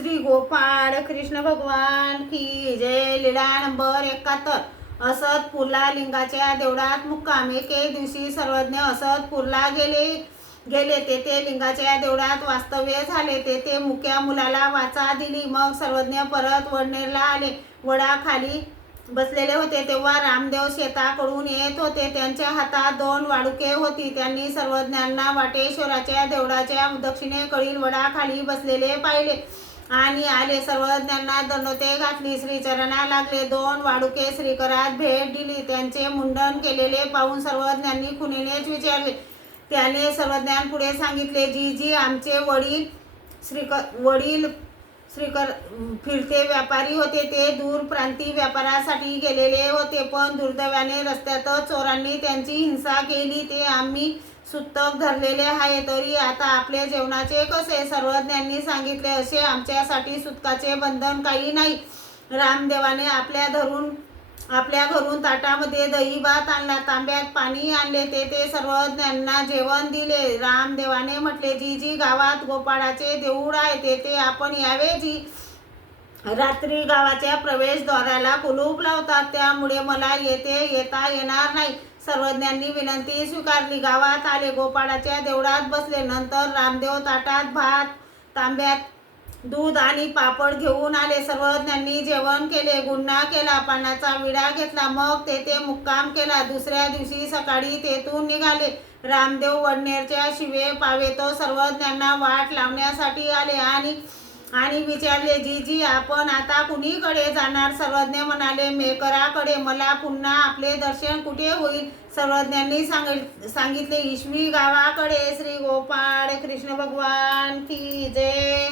श्री गोपाळ कृष्ण भगवान की जय. लीला नंबर एकाहत्तर. असत पुरला लिंगाच्या देवळात मुक्काम एके दिवशी सर्वज्ञ असत पुरला गेले. गेले तेथे लिंगाच्या देवळात वास्तव्य झाले. तेथे मुक्या मुलाला वाचा दिली. मग सर्वज्ञ परत वडनेरला आले. वडाखाली बसलेले होते. तेव्हा रामदेव शेताकडून येत होते. त्यांच्या हातात दोन वाडुके होती. त्यांनी सर्वज्ञांना वाटेश्वराच्या देवळाच्या दक्षिणेकडील वडाखाली बसलेले पाहिले. आणि आले सर्वज्ञांना दनोते घातली. श्रीचरणा लागले दोन वाडुके. श्रीकरात भेट दिली. त्यांचे मुंडन केलेले पाहून सर्वज्ञांनी खुनीनेच विचारले. त्याने सर्वज्ञान पुढे सांगितले जी जी आमचे वडील श्रीक वडील श्रीकर फिरते व्यापारी होते. ते दूर प्रांती व्यापारासाठी गेलेले होते. पण दुर्दैवाने रस्त्यातच चोरांनी त्यांची हिंसा केली. ते आम्ही सुतक धरलेले आहे तरी आता आपले जेवणाचे कसे? सर्वज्ञांनी सांगितले असे आमच्यासाठी सुतकाचे बंधन काही नाही. रामदेवाने आपल्या धरून आपल्या घरून ताटामध्ये दही भात आणला. तांब्यात पाणी आणले ते ते सर्वज्ञांना जेवण दिले. रामदेवाने म्हटले जी जी गावात गोपाळाचे देऊळ आहे तेथे आपण यावे. जी रात्री गावाच्या प्रवेशद्वाराला कुलूप लावतात त्यामुळे मला येथे येता येणार नाही. सर्वज्ञांनी विनंती स्वीकारली. गावात आले गोपाळाच्या देवळात बसले. नंतर रामदेव ताटात भात तांब्यात दूध आणि पापड घेऊन आले. सर्वज्ञांनी जेवण केले. गुन्हा केला. पाण्याचा विडा घेतला. मग तेथे मुक्काम केला. दुसऱ्या दिवशी सकाळी तेथून निघाले. रामदेव वडनेरच्या शिवे पावेतो सर्वज्ञांना वाट लावण्यासाठी आले आणि आणि विचारले जी जी आपण आता कुणीकडे जाणार? सर्वज्ञ म्हणाले मेकराकडे. मला पुन्हा आपले दर्शन कुठे होईल? सर्वज्ञांनी सांगित सांगितले इश्वी गावाकडे. श्री गोपाळ कृष्ण भगवान की जय.